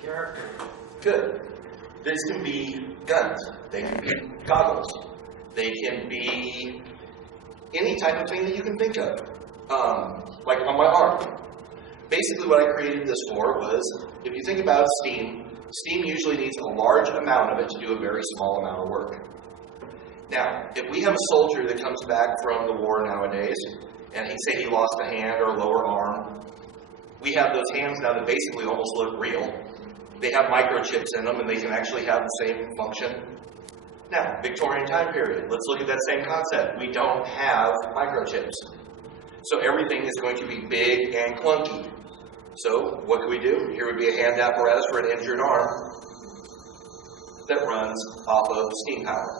Character. Good. This can be guns. They can be goggles. They can be any type of thing that you can think of. Like on my arm. Basically what I created this for was, if you think about steam usually needs a large amount of it to do a very small amount of work. Now, if we have a soldier that comes back from the war nowadays, and he say he lost a hand or a lower arm, we have those hands now that basically almost look real. They have microchips in them and they can actually have the same function. Now, Victorian time period, let's look at that same concept. We don't have microchips. So everything is going to be big and clunky. So what can we do? Here would be a hand apparatus for an injured arm that runs off of steam power.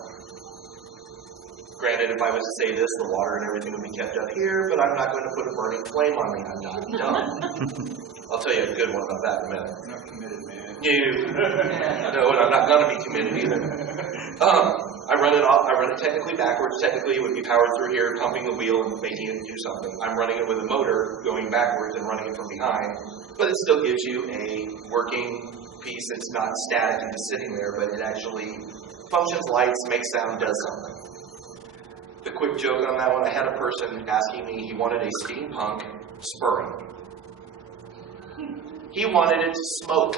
Granted, if I was to say this, the water and everything would be kept up here, but I'm not going to put a burning flame on me. I'm not dumb. I'll tell you a good one about that in a minute. You're not committed, man. No, and I'm not going to be committed either. I run it technically backwards. Technically, it would be powered through here, pumping the wheel and making it do something. I'm running it with a motor going backwards and running it from behind, but it still gives you a working piece that's not static and just sitting there, but it actually functions, lights, makes sound, does something. The quick joke on that one, I had a person asking me, he wanted a steampunk spurring. He wanted it to smoke.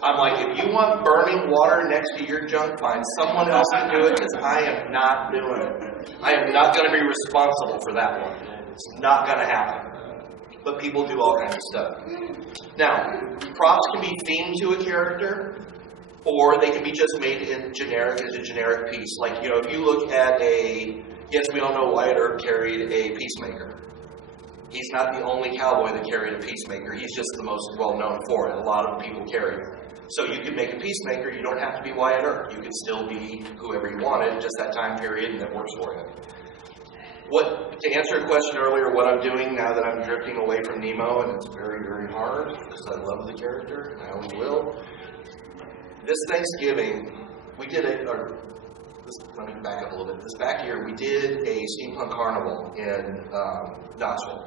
I'm like, if you want burning water next to your junk, find someone else to do it, because I am not doing it. I am not going to be responsible for that one. It's not going to happen. But people do all kinds of stuff. Now, props can be themed to a character, or they can be just made in generic as a generic piece. Like, you know, if you look at yes, we all know Wyatt Earp carried a peacemaker. He's not the only cowboy that carried a peacemaker. He's just the most well-known for it. A lot of people carry it. So you could make a peacemaker. You don't have to be Wyatt Earp. You could still be whoever you wanted, just that time period, and that works for you. To answer a question earlier, what I'm doing now that I'm drifting away from Nemo, and it's very, very hard, because I love the character, and I always will. This Thanksgiving, we did let me back up a little bit. This back year, we did a steampunk carnival in Knoxville.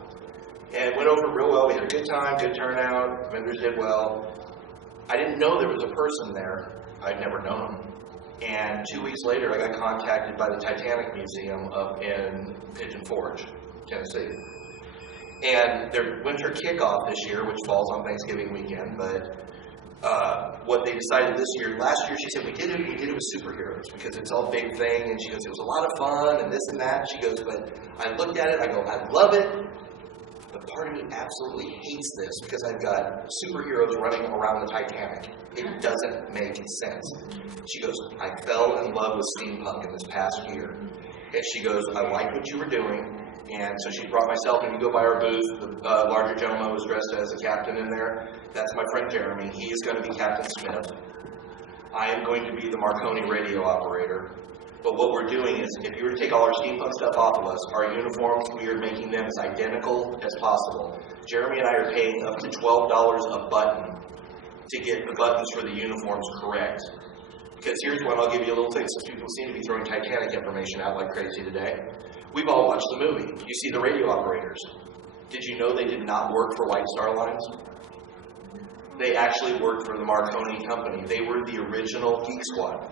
And it went over real well. We had a good time, good turnout. Vendors did well. I didn't know there was a person there. I'd never known him. And 2 weeks later, I got contacted by the Titanic Museum up in Pigeon Forge, Tennessee. And their winter kickoff this year, which falls on Thanksgiving weekend, but what they decided this year, last year she said, we did it with superheroes because it's all a big thing, and she goes, it was a lot of fun and this and that. She goes, but I looked at it, I go, I love it, but part of me absolutely hates this because I've got superheroes running around the Titanic. It doesn't make sense. She goes, I fell in love with steampunk in this past year. And she goes, I like what you were doing. And so she brought myself, and you go by our booth, the larger gentleman was dressed as a captain in there. That's my friend Jeremy. He is going to be Captain Smith. I am going to be the Marconi radio operator. But what we're doing is, if you were to take all our steampunk stuff off of us, our uniforms, we are making them as identical as possible. Jeremy and I are paying up to $12 a button to get the buttons for the uniforms correct. Because here's one, I'll give you a little thing, since people seem to be throwing Titanic information out like crazy today. We've all watched the movie. You see the radio operators. Did you know they did not work for White Star Lines? They actually worked for the Marconi company. They were the original Geek Squad.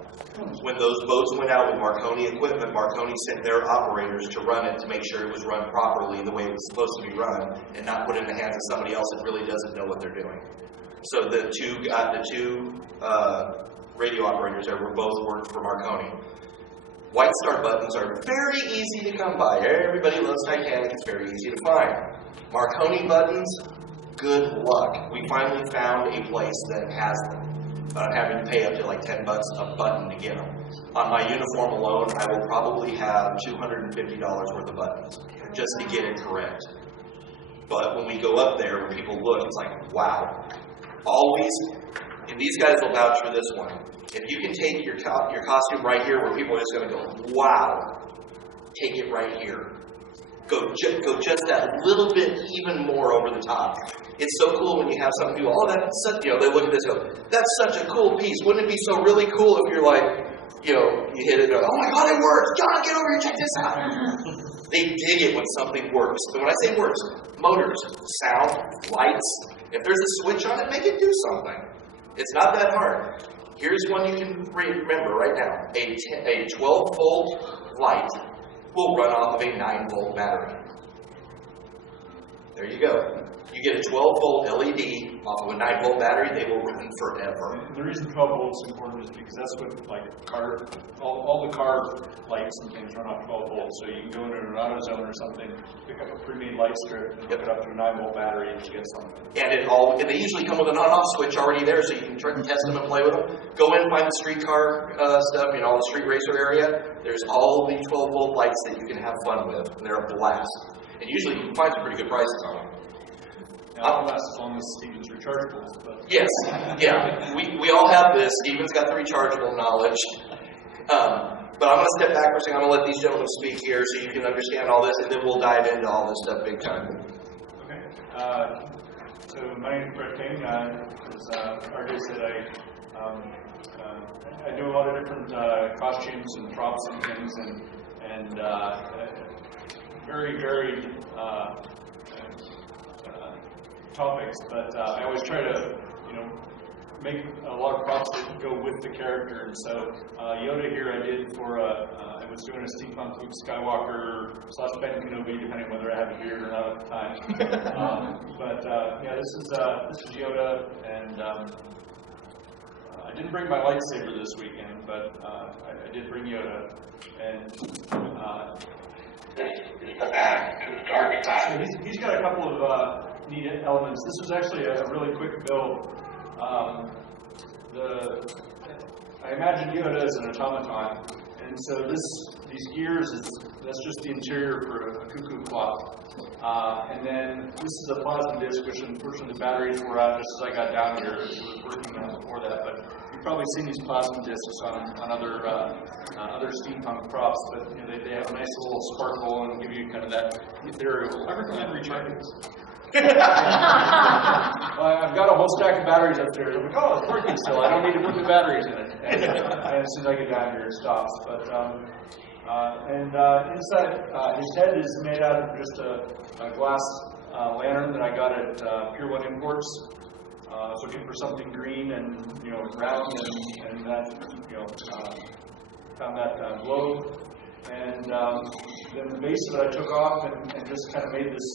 When those boats went out with Marconi equipment, Marconi sent their operators to run it to make sure it was run properly the way it was supposed to be run, and not put it in the hands of somebody else that really doesn't know what they're doing. So the two radio operators there were both worked for Marconi. White Star buttons are very easy to come by. Everybody loves Titanic. It's very easy to find. Marconi buttons, good luck. We finally found a place that has them. But I'm having to pay up to like $10 a button to get them. On my uniform alone, I will probably have $250 worth of buttons just to get it correct. But when we go up there, when people look, it's like, wow. Always, and these guys will vouch for this one. If you can take your costume right here where people are just going to go, wow, take it right here. Go just that little bit even more over the top. It's so cool when you have some people, oh, that's such, they look at this and go, that's such a cool piece. Wouldn't it be so really cool if you're like, you hit it and go, oh my God, it works. John, get over here, check this out. They dig it when something works. But when I say works, motors, sound, lights, if there's a switch on it, make it do something. It's not that hard. Here's one you can remember right now. A 12-volt light will run off of a 9-volt battery. There you go. You get a 12-volt LED off of a 9-volt battery, they will run forever. The reason 12 volts is important is because that's what, like, all the car lights and things run off 12 volts. So you can go into an AutoZone or something, pick up a pre-made light strip, and hook it up to a 9-volt battery, and you get something. And they usually come with an on-off switch already there, so you can try to test them and play with them. Go in, find the streetcar stuff, the street racer area. There's all the 12-volt lights that you can have fun with, and they're a blast. And usually you can find some pretty good prices on them. I'll last as long as Steven's rechargeables. But. Yes, yeah. We all have this. Steven's got the rechargeable knowledge. But I'm going to step back for a second. I'm going to let these gentlemen speak here so you can understand all this, and then we'll dive into all this stuff big time. Okay. So my name is Brett King. As RJ said, I do a lot of different costumes and props and things, and very varied topics, but I always try to, make a lot of props that go with the character. And so Yoda here I did for I was doing a Steampunk Luke Skywalker / Ben Kenobi, depending whether I have a beard or not at the time. This is Yoda, and I didn't bring my lightsaber this weekend, but I did bring Yoda, and so he's got a couple of neat elements. This was actually a really quick build. I imagine Yoda as an automaton, and so these gears that's just the interior for a cuckoo clock. And then this is a plasma disc, which unfortunately the batteries were out just as I got down here. It was working on before that, but you've probably seen these plasma discs on other steampunk props, but they have a nice little sparkle and give you kind of that ethereal. I recommend recharging. Well, I've got a whole stack of batteries upstairs. I'm like, oh, it's working still. I don't need to put the batteries in it. And as soon as I get down here, it stops. But inside, his head is made out of just a glass lantern that I got at Pure One Imports. I was looking for something green and round, and that found that globe. And then the base of it I took off and just kind of made this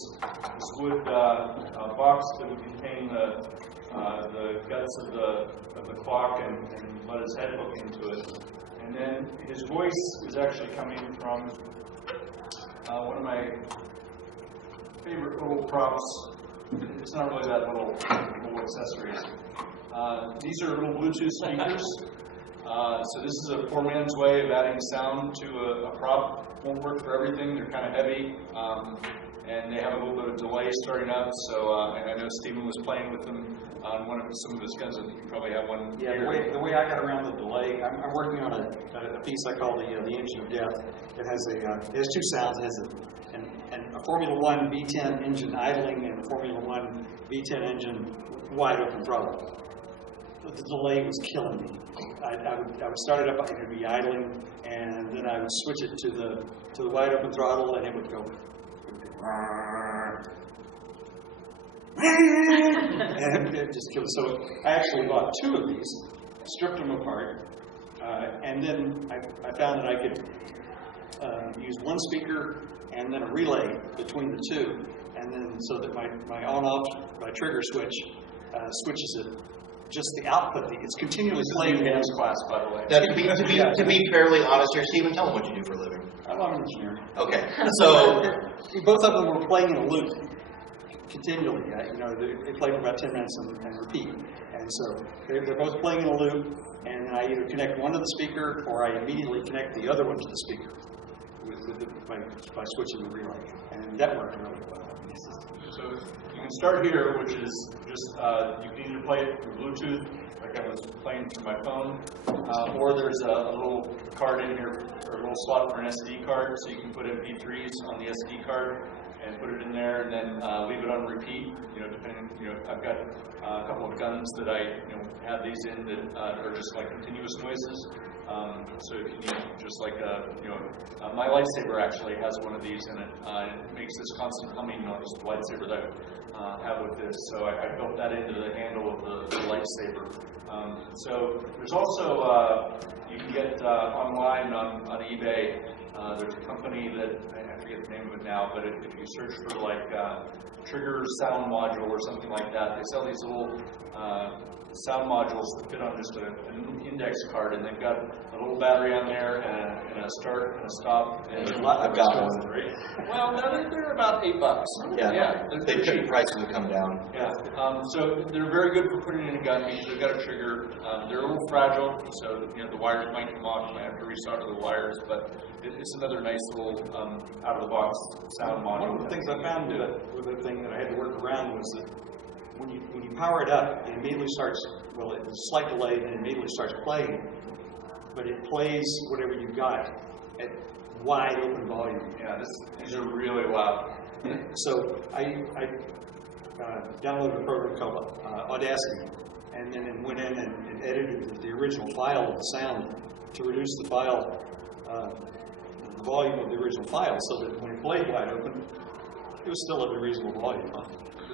wood box that would contain the guts of the clock and let his head hook into it. And then his voice is actually coming from one of my favorite little props. It's not really that little accessories. These are little Bluetooth speakers. So this is a poor man's way of adding sound to a prop. Won't work for everything. They're kind of heavy, and they have a little bit of delay starting up. So and I know Steven was playing with them on some of his guns. I think you probably have one. Yeah, the way I got around the delay, I'm working on a piece I call the Engine of Death. It has two sounds. It has a Formula One V10 engine idling and a Formula One V10 engine wide open throttle. The delay was killing me. I would start it up, it would be idling, and then I would switch it to the wide open throttle, and it would go. And it just killed. So I actually bought two of these, stripped them apart, and then I found that I could use one speaker and then a relay between the two, and then so that my on-off, my trigger switch switches it. Just the output, it's continually playing in this class, by the way. Now, to be fairly honest here, Steven, tell them what you do for a living. I'm an engineer. Okay, so both of them were playing in a loop continually. They play for about 10 minutes and repeat. And so they're both playing in a loop, and I either connect one to the speaker or I immediately connect the other one to the speaker by switching the relay. And that worked really well. So you can start here, which is just, you can either play it through Bluetooth, like I was playing through my phone, or there's a little card in here, or a little slot for an SD card, so you can put MP3s on the SD card. and put it in there, and then leave it on repeat. Depending, I've got a couple of guns that I, have these in that are just like continuous noises. So if you need just like my lightsaber actually has one of these in it. It makes this constant humming noise, the lightsaber that I have with this. So I built that into the handle of the lightsaber. So there's also, you can get online on eBay, there's a company that, I forget the name of it now, but if you search for like trigger sound module or something like that, they sell these little sound modules that fit on just an index card, and they've got a little battery on there and a start and a stop. And I've got one. Well, no, they're about $8. Yeah, they're cheap. Prices have come down. Yeah, so they're very good for putting in a gun because they've got a trigger. They're a little fragile, so the wires might come off. You might have to resolder the wires, but it's another nice little out-of-the-box sound module. One of the things I found with the thing that I had to work around was that when you power it up, it immediately starts, well, it's a slight delay, and it immediately starts playing, but it plays whatever you've got at wide open volume. Yeah, these are really loud. So I downloaded a program called Audacity, and then went in and edited the original file of the sound to reduce the volume of the original file, so that when it played wide open, it was still at a reasonable volume.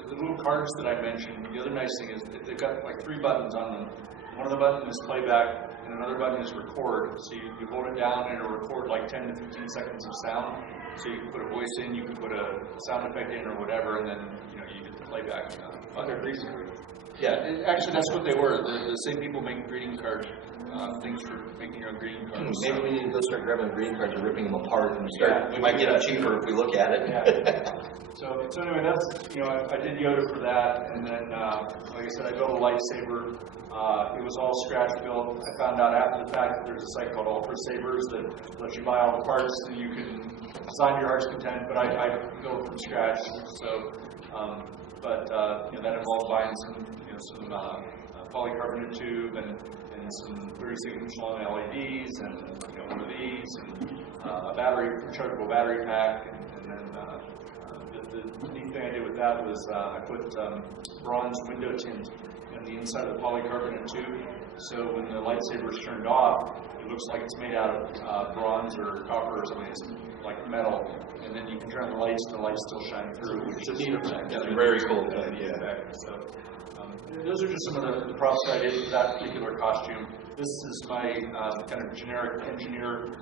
The little cards that I mentioned, the other nice thing is they've got like 3 buttons on them. One of the buttons is playback, and another button is record. So you hold it down, and it'll record like 10 to 15 seconds of sound. So you can put a voice in, you can put a sound effect in or whatever, and then you get the playback. Yeah, actually that's what they were. The same people make greeting card things for making your greeting cards. Maybe we need to go start grabbing the greeting cards and ripping them apart and start. Yeah, we might get them cheaper if we look at it. Yeah. So anyway, that's I did Yoda for that, and then like I said, I built a lightsaber. It was all scratch built. I found out after the fact that there's a site called Ultra Sabers that lets you buy all the parts and you can design your heart's content. But I built from scratch. So, that involved buying some polycarbonate tube and some 36-inch long LEDs and one of these and a rechargeable battery pack, and then the neat thing I did with that was I put bronze window tint in the inside of the polycarbonate tube, so when the lightsaber is turned off, it looks like it's made out of bronze or copper or something. It's like metal, and then you can turn the lights and the lights still shine through, which is a neat effect. That's a very cool effect. Yeah. So those are just some of the props that I did for that particular costume. This is my kind of generic engineer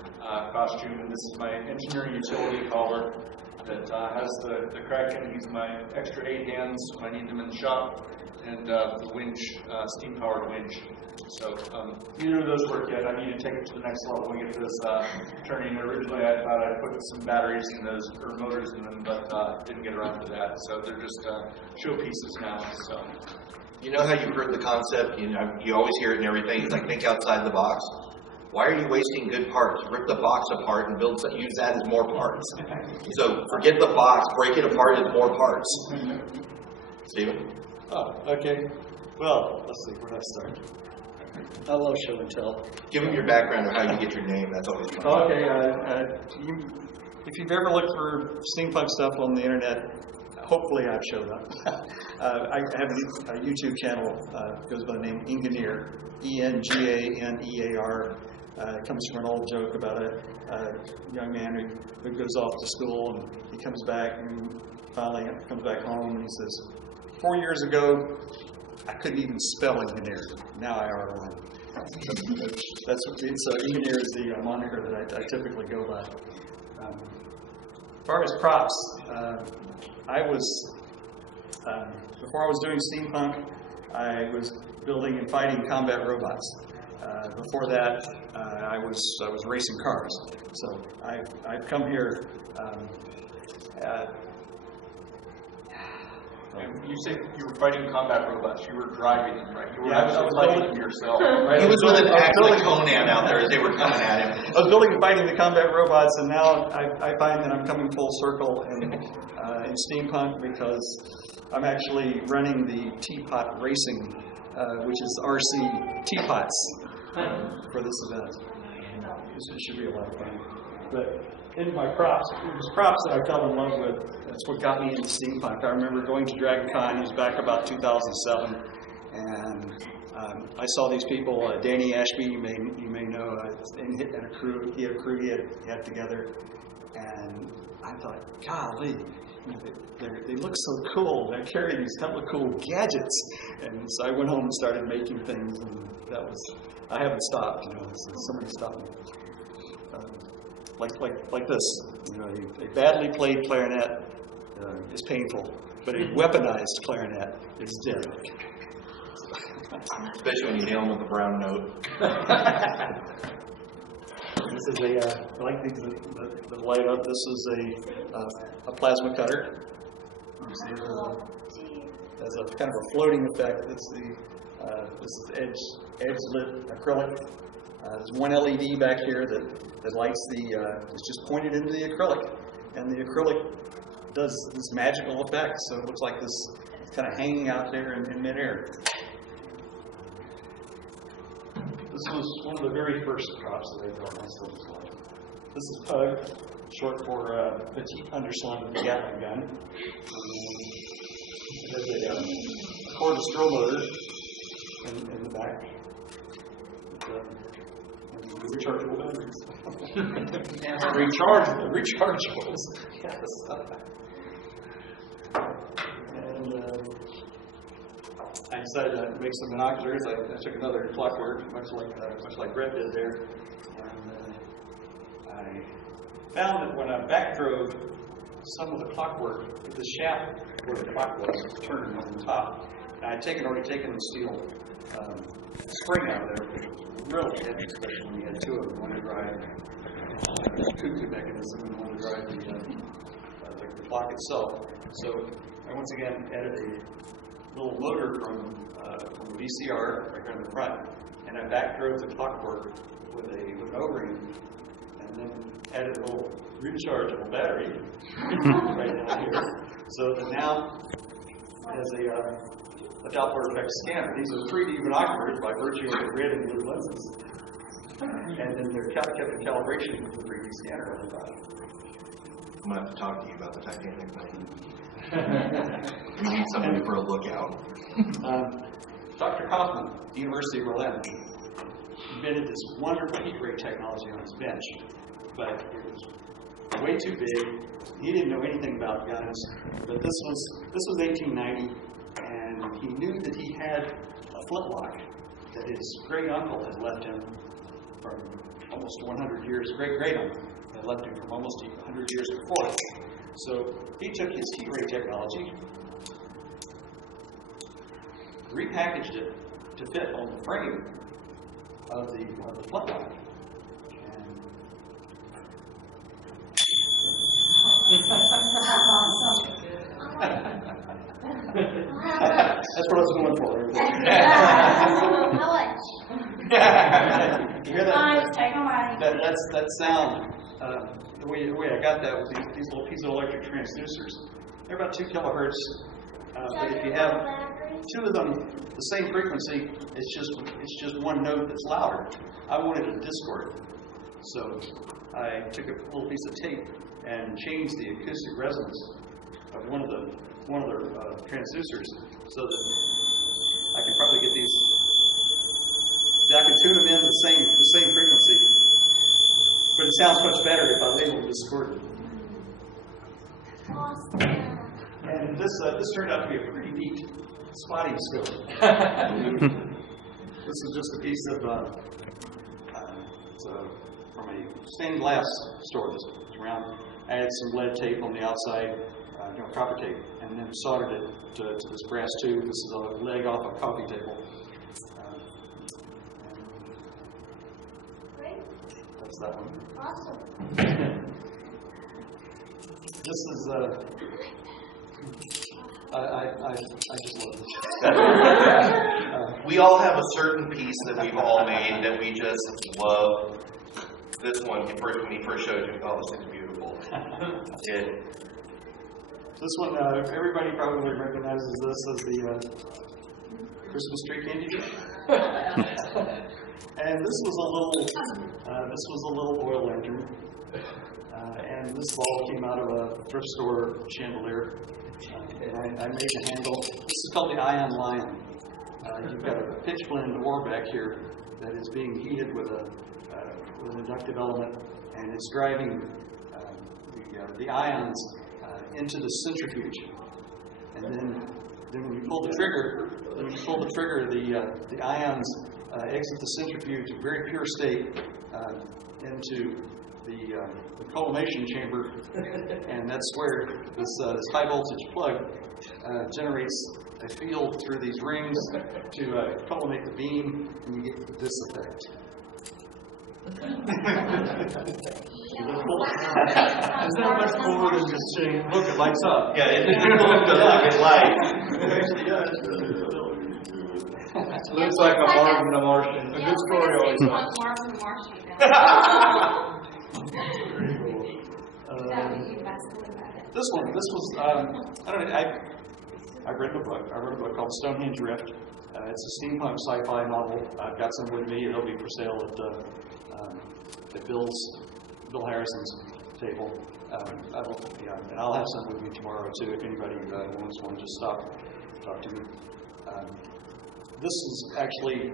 costume, and this is my engineering utility collar that has the Kraken. He's my extra 8 hands when I need them in the shop, and the winch, steam-powered winch. So neither of those work yet. I need to take it to the next level and get this turning. Originally, I thought I'd put some batteries in those, or motors in them, but didn't get around to that. So they're just showpieces now. So. You know how you've heard the concept, you always hear it and everything, it's like think outside the box. Why are you wasting good parts? Rip the box apart and use that as more parts. So forget the box, break it apart as more parts. Steven? Oh, okay. Well, let's see, where do I start? I love show and tell. Give them your background or how you get your name, that's always fun. Okay, if you've ever looked for steampunk stuff on the internet, hopefully I've showed up. I have a YouTube channel, goes by the name Engineer, Enganear. It comes from an old joke about a young man who goes off to school and he comes back and finally comes back home and he says, 4 years ago, I couldn't even spell engineer. Now I are one. Engineer is the moniker that I typically go by. As far as props, before I was doing steampunk, I was building and fighting combat robots. Before that, I was racing cars. So I've come here. You say you were fighting combat robots. You were driving them, right? You were I was fighting them yourself. Right? He was with an actual Conan out there as they were coming at him. I was building and fighting the combat robots, and now I find that I'm coming full circle in steampunk because I'm actually running the teapot racing, which is RC teapots for this event. This should be a lot of fun. But into my props. It was props that I fell in love with. That's what got me into steampunk. I remember going to DragonCon. It was back about 2007, and I saw these people. Danny Ashby, you may know, and a crew. He had a crew he had together, and I thought, golly, they look so cool. They're carrying these couple of cool gadgets, and so I went home and started making things, and that was. I haven't stopped. So somebody stopped me. Like this, a badly played clarinet is painful, but a weaponized clarinet is deadly. Especially when you nail them with a brown note. This is I like the light up. This is a plasma cutter. You see it has a kind of a floating effect. This is edge lit acrylic. There's one LED back here that lights it's just pointed into the acrylic, and the acrylic does this magical effect, so it looks like this kind of hanging out there in midair. This was one of the very first props that I built myself. This is Pug, short for Petite Underslung Gatling Gun. It has a cordless drill motor in the back. Rechargeable batteries. Rechargeables. Yes. And I decided to make some binoculars. I took another clockwork, much like Brett did there. And I found that when I backdrove some of the clockwork, the shaft where the clock was turned on the top. And I had already taken the steel spring out of there, which was really heavy, especially when you had two of them, one to drive the cuckoo mechanism and one to drive the clock itself. So I once again added a little motor from the VCR right here in the front, and I backdrove the clockwork with an O-ring, and then added a little rechargeable battery right down here. So that now it has a Doppler effect scanner. These are 3D binoculars by virtue of the red and blue lenses. And then they're kept in calibration with the 3D scanner on the bottom. I'm going to have to talk to you about the Titanic thing. We need somebody for a lookout. Dr. Kaufman, University of Berlin, invented this wonderful heat rate technology on his bench, but it was way too big. He didn't know anything about guns, but this was 1890, and he knew that he had a flintlock that his great uncle had left him from almost 100 years. Great uncle had left him from almost 100 years before. So he took his heat ray technology, repackaged it to fit on the frame of the flintlock. That's what I was going for. How much? You hear that? That sound. The way I got that was these little piezoelectric transducers. They're about 2 kilohertz. But if you have two of them the same frequency, it's just one note that's louder. I wanted a discord, so I took a little piece of tape and changed the acoustic resonance of one of the transducers, so that I can probably get these. See, I can tune them in the same frequency, but it sounds much better if I label them discordant. And this turned out to be a pretty neat spotting scope. This is just a piece of from a stained glass store that's around. I had some lead tape on the outside, copper tape, and then soldered it to this brass tube. This is a leg off a coffee table. That's that one. Awesome. This is I just love this. We all have a certain piece that we've all made that we just love. This one, when he first showed it to me, oh, this thing's beautiful. This one, everybody probably recognizes this as the Christmas tree candy jar. And this was a little oil lantern. And this ball came out of a thrift store chandelier. And I made the handle. This is called the Ion Lion. You've got a pitch blende ore back here that is being heated with an inductive element, and it's driving the ions into the centrifuge. And then when you pull the trigger, the ions exit the centrifuge in very pure state into the collimation chamber, and that's where this high voltage plug generates a field through these rings to collimate the beam, and you get this effect. Isn't that much cooler than just saying, look, it lights up? Yeah, it look at light. Looks like a Martian. A good story always does. Mars and Martian. This was, I don't know, I read a book. I wrote a book called Stonehenge Rift. It's a steampunk sci-fi novel. I've got some with me. It'll be for sale at Bill Harrison's table. And I'll have some with me tomorrow too. If anybody wants one, just talk to me. This is actually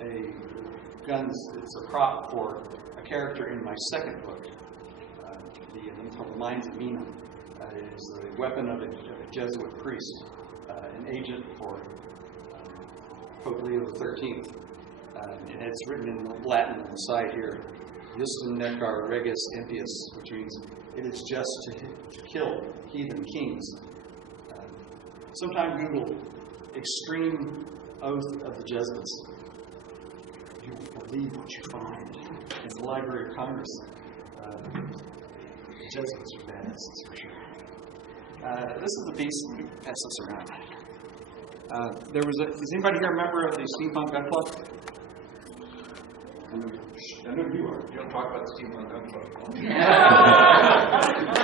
it's a prop for a character in my second book, called The Mines of Mina. It is the weapon of a Jesuit priest, an agent for Pope Leo XIII. And it's written in Latin on the side here, Justum necar regis impius, which means it is just to kill heathen kings. Sometime Google extreme oath of the Jesuits. You won't believe what you find in the Library of Congress. The Jesuits are badasses for sure. This is the piece. Let me pass this around. Is anybody here a member of the Steampunk Gun Club? I know you are. You don't talk about the Steampunk Gun Club.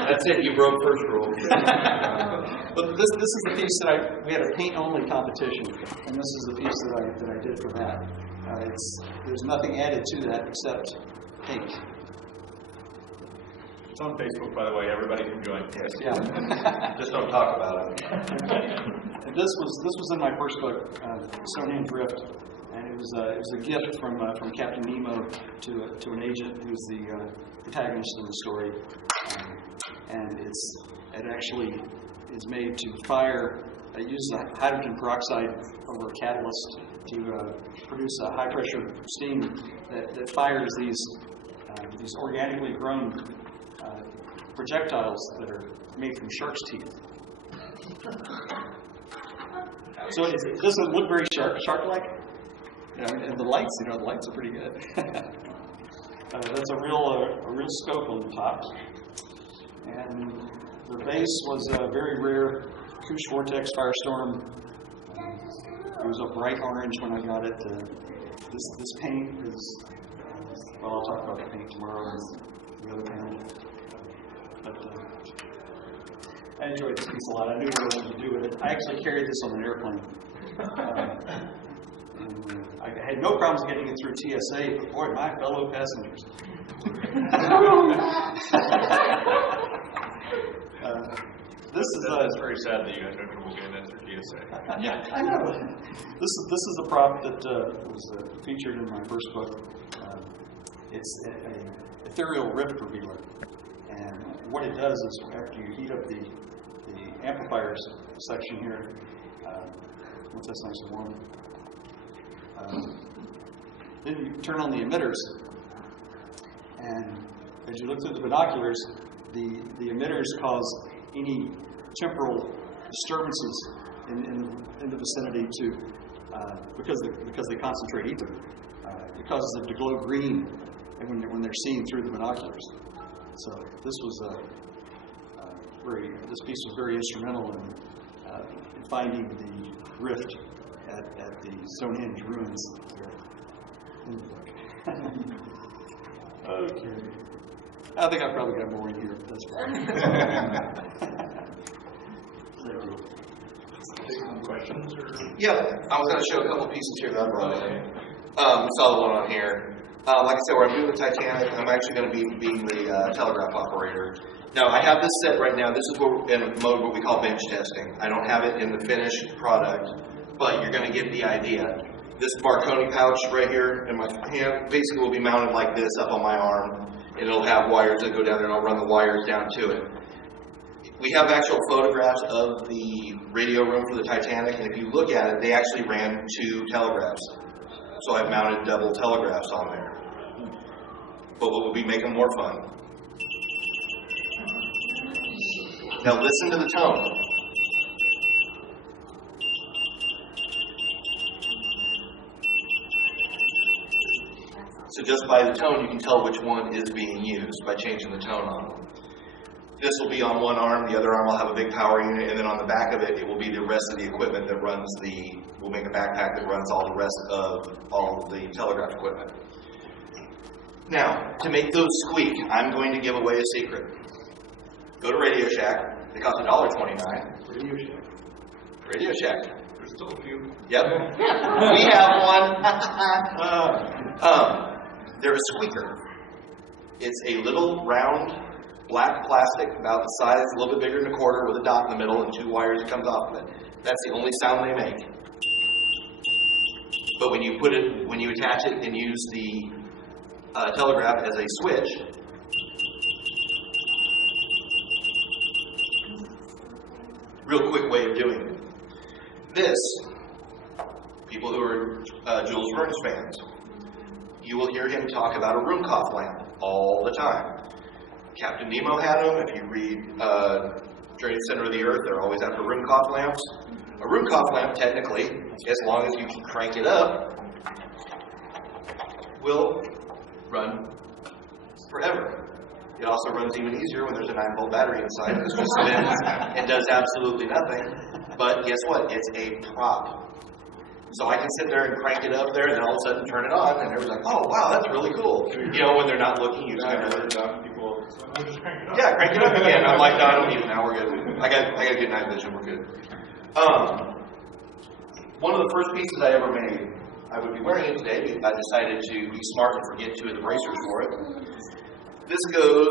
That's it, you broke first rule. But this is the piece that we had a paint-only competition, and this is the piece that I did for that. There's nothing added to that except paint. It's on Facebook, by the way. Everybody can join. Yes. Yeah. Just don't talk about it. And this was in my first book, Stonehenge Rift, and it was a gift from Captain Nemo to an agent who's the protagonist in the story, and it actually is made to fire. It uses hydrogen peroxide over a catalyst to produce a high pressure steam that fires these organically grown projectiles that are made from shark's teeth. So it doesn't look very shark-like. And the lights, the lights are pretty good. That's a real scope on the top. And the base was a very rare Kush Vortex Firestorm. It was a bright orange when I got it. This paint is, I'll talk about the paint tomorrow and the other panel. But I enjoyed this piece a lot. I knew what I wanted to do with it. I actually carried this on an airplane. I had no problems getting it through TSA, but boy, my fellow passengers. That's very sad that you had no trouble getting that through TSA. Yeah, I know. This is a prop that was featured in my first book. It's an ethereal rift revealer. And what it does is after you heat up the amplifiers section here, once that's nice and warm, then you turn on the emitters, and as you look through the binoculars, the emitters cause any temporal disturbances in the vicinity because they concentrate ether. It causes them to glow green when they're seen through the binoculars. So this piece was very instrumental in finding the rift at the Stonehenge ruins there in the book. Okay. I think I probably got more in here. That's fine. Questions? Or? Yeah, I was going to show a couple pieces here that I brought in. Saw the one on here. Like I said, where I'm doing the Titanic, I'm actually going to be being the telegraph operator. Now, I have this set right now. This is in a mode what we call bench testing. I don't have it in the finished product, but you're going to get the idea. This Marconi pouch right here in my hand basically will be mounted like this up on my arm, and it'll have wires that go down there, and I'll run the wires down to it. We have actual photographs of the radio room for the Titanic, and if you look at it, they actually ran 2 telegraphs. So I've mounted double telegraphs on there. But what would be make them more fun? Now listen to the tone. So just by the tone, you can tell which one is being used by changing the tone on them. This will be on one arm, the other arm will have a big power unit, and then on the back of it, it will be the rest of the equipment that runs we'll make a backpack that runs all the rest of all of the telegraph equipment. Now, to make those squeak, I'm going to give away a secret. Go to Radio Shack. They cost $1.29. Radio Shack. Radio Shack. There's still a few. Yep. We have one. They're a squeaker. It's a little round black plastic about the size, a little bit bigger than a quarter, with a dot in the middle and 2 wires that comes off of it. That's the only sound they make. But when you attach it and use the telegraph as a switch, real quick way of doing it. This, people who are Jules Verne's fans, you will hear him talk about a room cough lamp all the time. Captain Nemo had them. If you read Journey to the Center of the Earth, they're always after room cough lamps. A room cough lamp, technically, as long as you can crank it up, will run forever. It also runs even easier when there's a 9-volt battery inside. It just spins and does absolutely nothing. But guess what? It's a prop. So I can sit there and crank it up there, and then all of a sudden turn it on, and everyone's like, "Oh, wow, that's really cool." You know, when they're not looking, you just kind of People, just crank it up. yeah, crank it up again. I'm like, "No, I don't need it now. We're good. I got good night vision. We're good." One of the first pieces I ever made, I would be wearing it today, but I decided to be smart and forget 2 of the bracers for it. This goes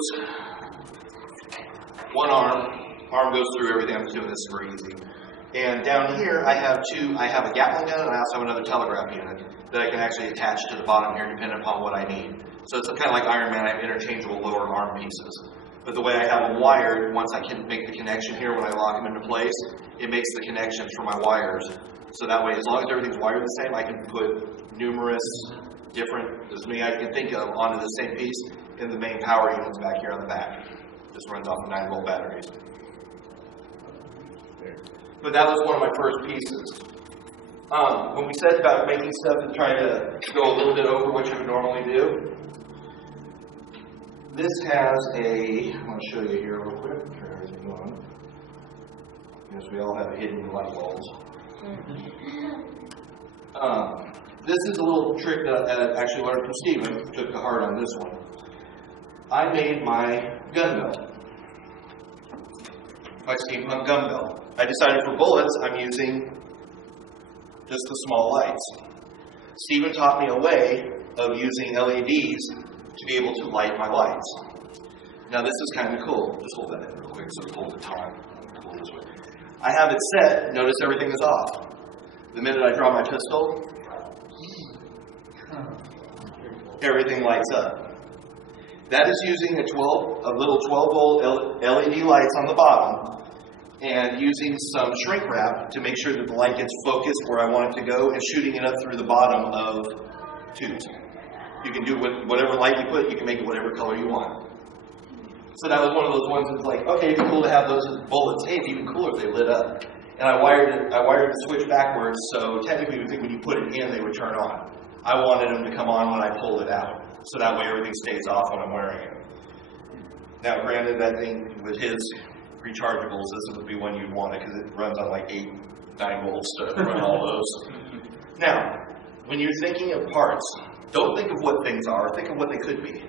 one arm goes through everything. I'm just doing this super easy. And down here, I have a Gatling gun, and I also have another telegraph unit that I can actually attach to the bottom here, depending upon what I need. So it's kind of like Iron Man. I have interchangeable lower arm pieces. But the way I have them wired, once I can make the connection here, when I lock them into place, it makes the connections for my wires. So that way, as long as everything's wired the same, I can put numerous different, as many I can think of, onto the same piece in the main power units back here on the back. This runs off of 9-volt batteries. But that was one of my first pieces. When we said about making stuff and trying to go a little bit over what you would normally do, this has I'm going to show you here real quick. Turn everything on. Yes, we all have hidden light bulbs. This is a little trick that I actually learned from Steven. Took to heart on this one. I made my gun belt. My Steampunk gun belt. I decided for bullets, I'm using just the small lights. Steven taught me a way of using LEDs to be able to light my lights. Now this is kind of cool. Just hold that in real quick so it holds the time. Hold this way. I have it set. Notice everything is off. The minute I draw my pistol, everything lights up. That is using a little 12-volt LED lights on the bottom and using some shrink wrap to make sure that the light gets focused where I want it to go and shooting it up through the bottom of tubes. You can do whatever light you put, you can make it whatever color you want. So that was one of those ones that's like, okay, it'd be cool to have those as bullets. Hey, it's even cooler if they lit up. And I wired the switch backwards, so technically you think when you put it in, they would turn on. I wanted them to come on when I pulled it out. So that way everything stays off when I'm wearing it. Now granted, I think with his rechargeables, this would be one you'd want it because it runs on like 9 volts to run all those. Now, when you're thinking of parts, don't think of what things are, think of what they could be.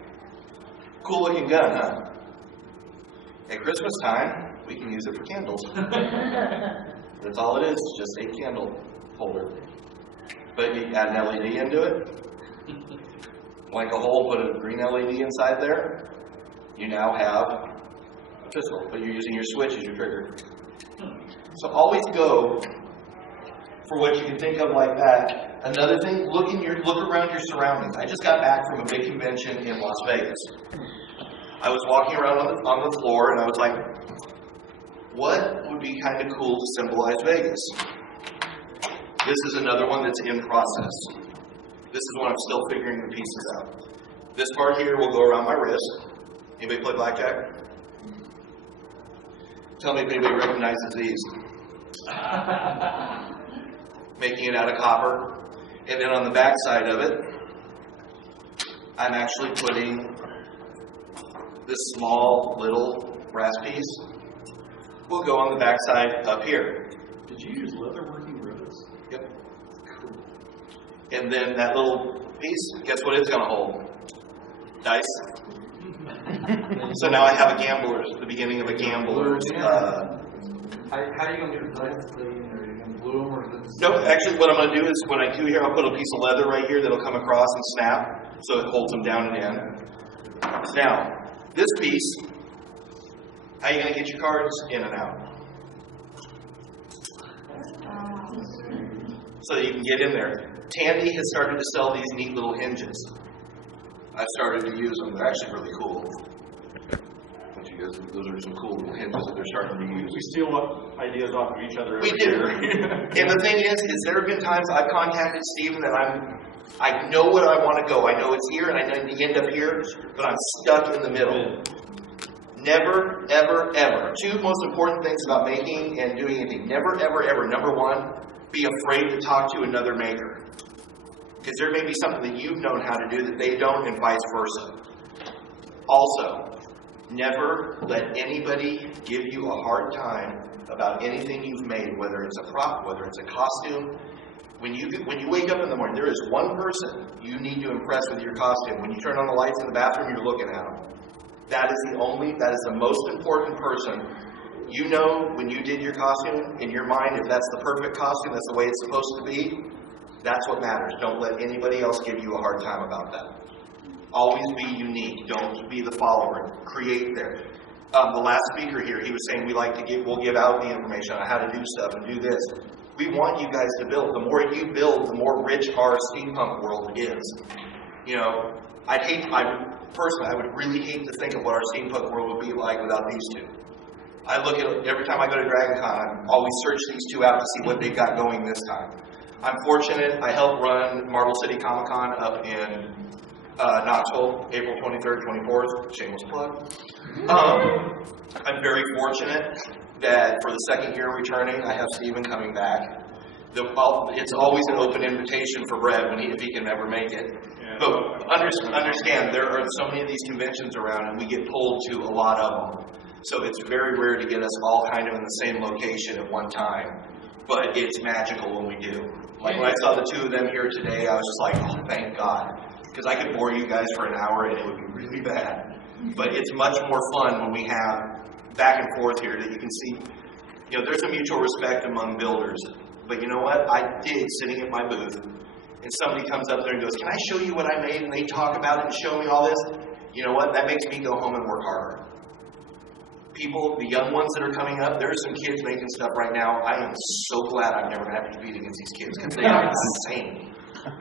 Cool looking gun, huh? At Christmas time, we can use it for candles. That's all it is, just a candle holder. But you add an LED into it, blank a hole, put a green LED inside there, you now have a pistol, but you're using your switch as your trigger. So always go for what you can think of like that. Another thing, look around your surroundings. I just got back from a big convention in Las Vegas. I was walking around on the floor and I was like, what would be kind of cool to symbolize Vegas? This is another one that's in process. This is one I'm still figuring the pieces out. This part here will go around my wrist. Anybody play blackjack? Tell me if anybody recognizes these. Making it out of copper. And then on the back side of it, I'm actually putting this small little brass piece. Will go on the back side up here. Did you use leatherworking rivets? Yep. And then that little piece, guess what it's going to hold? Dice. So now I have a gambler's, the beginning of a gambler's. How are you going to do the dice? Are you going to glue them or is it? No, actually what I'm going to do is when I do here, I'll put a piece of leather right here that'll come across and snap so it holds them down and in. Now, this piece, how are you going to get your cards in and out? So that you can get in there. Tandy has started to sell these neat little hinges. I've started to use them. They're actually really cool. Those are some cool little hinges that they're starting to use. We steal ideas off of each other. We do. And the thing is there have been times I've contacted Steven and I know where I want to go. I know it's here and I know the end up here, but I'm stuck in the middle. Never, ever, ever. Two most important things about making and doing anything. Never, ever, ever. Number one, be afraid to talk to another maker. Because there may be something that you've known how to do that they don't, and vice versa. Also, never let anybody give you a hard time about anything you've made, whether it's a prop, whether it's a costume. When you wake up in the morning, there is one person you need to impress with your costume. When you turn on the lights in the bathroom, you're looking at them. That is the most important person. You know when you did your costume, in your mind, if that's the perfect costume, that's the way it's supposed to be, that's what matters. Don't let anybody else give you a hard time about that. Always be unique. Don't be the follower. Create there. The last speaker here, he was saying we'll give out the information on how to do stuff and do this. We want you guys to build. The more you build, the more rich our steampunk world is. You know, I would really hate to think of what our steampunk world would be like without these two. I look at every time I go to DragonCon, I always search these two out to see what they've got going this time. I'm fortunate. I helped run Marble City Comic Con up in Knoxville, April 23rd, 24th. Shameless plug. I'm very fortunate that for the second year returning, I have Steven coming back. It's always an open invitation for Brad if he can ever make it. Yeah. But understand, there are so many of these conventions around, and we get pulled to a lot of them. So it's very rare to get us all kind of in the same location at one time. But it's magical when we do. Like when I saw the two of them here today, I was just like, oh, thank God. Because I could bore you guys for an hour and it would be really bad. But it's much more fun when we have back and forth here that you can see. You know, there's a mutual respect among builders. But you know what? I dig sitting at my booth and somebody comes up there and goes, can I show you what I made? And they talk about it and show me all this. You know what? That makes me go home and work harder. People, the young ones that are coming up, there are some kids making stuff right now. I am so glad I've never had to compete against these kids because they are insane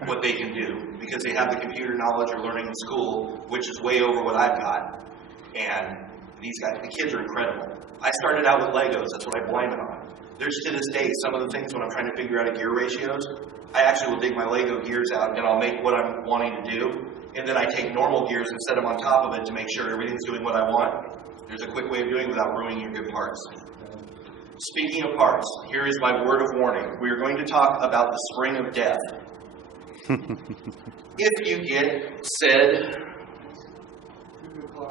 what they can do because they have the computer knowledge or learning in school, which is way over what I've got. And these guys, the kids are incredible. I started out with Legos. That's what I blame it on. There's to this day some of the things when I'm trying to figure out a gear ratios, I actually will dig my Lego gears out and I'll make what I'm wanting to do. And then I take normal gears and set them on top of it to make sure everything's doing what I want. There's a quick way of doing it without ruining your good parts. Speaking of parts, here is my word of warning. We are going to talk about the spring of death. If you get said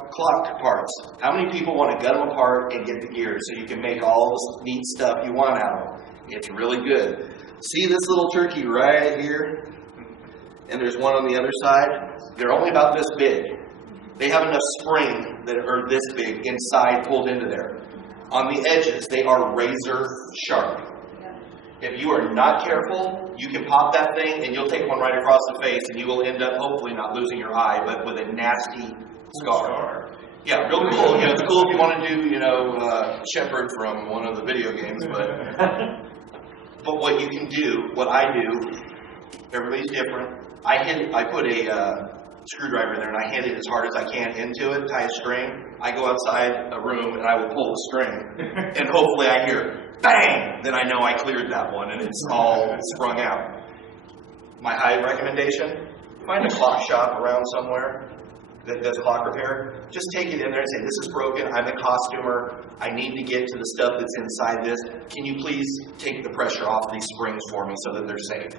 clocked parts, how many people want to gut them apart and get the gears so you can make all this neat stuff you want out of them? It's really good. See this little turkey right here? And there's one on the other side. They're only about this big. They have enough spring that are this big inside pulled into there. On the edges, they are razor sharp. If you are not careful, you can pop that thing and you'll take one right across the face and you will end up hopefully not losing your eye, but with a nasty scar. Yeah, real cool. It's cool if you want to do, Shepard from one of the video games, but what you can do, what I do, everybody's different. I put a screwdriver in there and I hit it as hard as I can into it, tie a string. I go outside a room and I will pull the string and hopefully I hear bang! Then I know I cleared that one and it's all sprung out. My high recommendation, find a clock shop around somewhere that does clock repair. Just take it in there and say, this is broken, I'm a costumer, I need to get to the stuff that's inside this. Can you please take the pressure off these springs for me so that they're safe?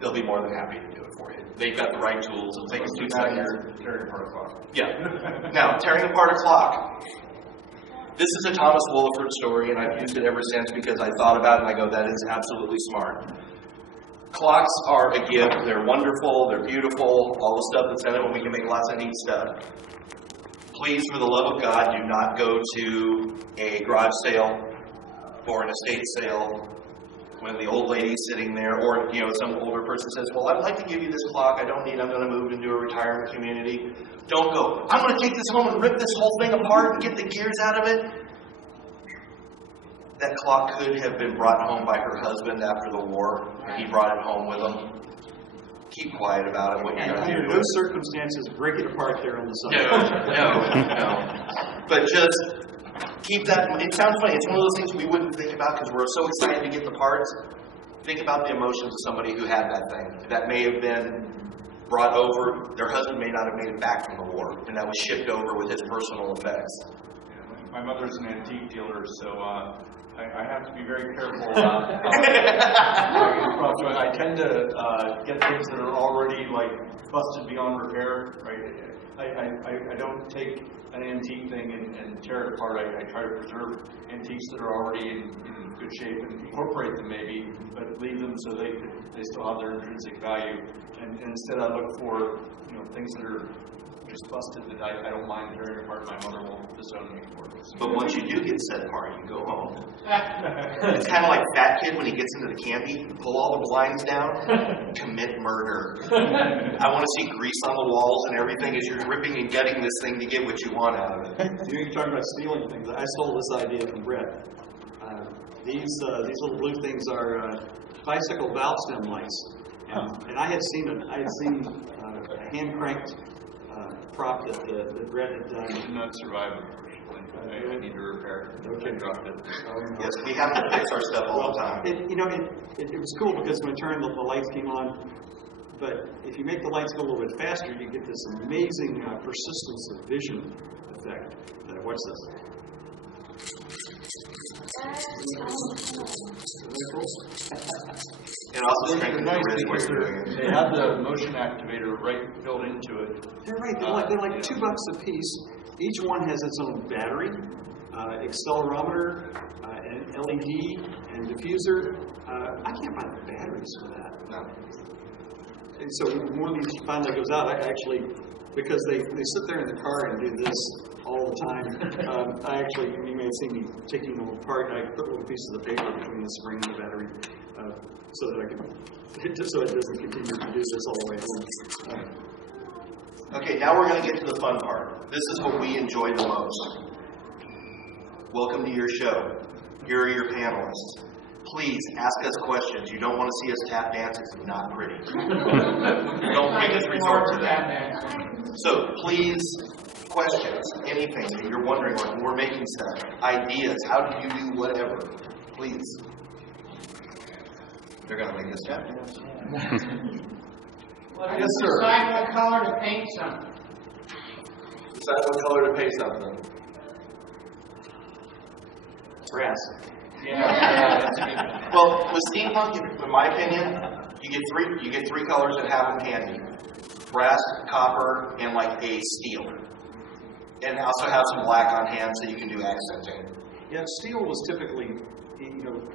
They'll be more than happy to do it for you. They've got the right tools. It'll take us 2 seconds. Tearing apart a clock. Yeah. Now, tearing apart a clock. This is a Thomas Williford story, and I've used it ever since because I thought about it and I go, that is absolutely smart. Clocks are a gift. They're wonderful. They're beautiful. All the stuff that's in it, and we can make lots of neat stuff. Please, for the love of God, do not go to a garage sale or an estate sale when the old lady's sitting there, or some older person says, well, I'd like to give you this clock. I'm going to move into a retirement community. Don't go, I'm going to take this home and rip this whole thing apart and get the gears out of it. That clock could have been brought home by her husband after the war, and he brought it home with him. Keep quiet about it. What you're going to do. Under those circumstances, break it apart there on the side. No. But just keep that. It sounds funny. It's one of those things we wouldn't think about because we're so excited to get the parts. Think about the emotions of somebody who had that thing. That may have been brought over. Their husband may not have made it back from the war, and that was shipped over with his personal effects. My mother's an antique dealer, so I have to be very careful. I tend to get things that are already busted beyond repair. Right? I don't take an antique thing and tear it apart. I try to preserve antiques that are already in good shape and incorporate them maybe, but leave them so they still have their intrinsic value. And instead, I look for things that are just busted that I don't mind tearing apart. My mother won't disown me for it. But once you do get set apart, you go home. It's kind of like Fat Kid when he gets into the candy, pull all the blinds down, commit murder. I want to see grease on the walls and everything as you're ripping and gutting this thing to get what you want out of it. You're talking about stealing things. I stole this idea from Brett. These little blue things are bicycle valve stem lights, and I had seen a hand cranked prop that Brett had done. It did not survive, unfortunately. I need to repair it. Okay. I dropped it. Yes, we have to fix our stuff all the time. It was cool because when I turned the lights came on, but if you make the lights go a little bit faster, you get this amazing persistence of vision effect. Watch this. And also They're strengthen nice the wrist while because you're doing it. they have the motion activator built into it. They're right. They're like $2 a piece. Each one has its own battery, accelerometer, an LED, and diffuser. I can't find the batteries for that. No. And so when one of these finally goes out, I actually, because they sit there in the car and do this all the time, you may have seen me taking them apart, and I put little pieces of paper between the spring and the battery so that I can, just so it doesn't continue to do this all the way home. Okay, now we're going to get to the fun part. This is what we enjoy the most. Welcome to your show. Here are your panelists. Please ask us questions. You don't want to see us tap dance. It's not pretty. Don't make us resort to that. So please, questions, anything that you're wondering when we're making stuff, ideas, how do you do whatever, please. They're going to make us tap dance. Yes, sir. Decide what color to paint something. Decide what color to paint something. Brass. Yeah. Well, with steampunk, in my opinion, you get three colors that have them handy: brass, copper, and like a steel. And also have some black on hand so you can do accenting. Yeah, steel was typically,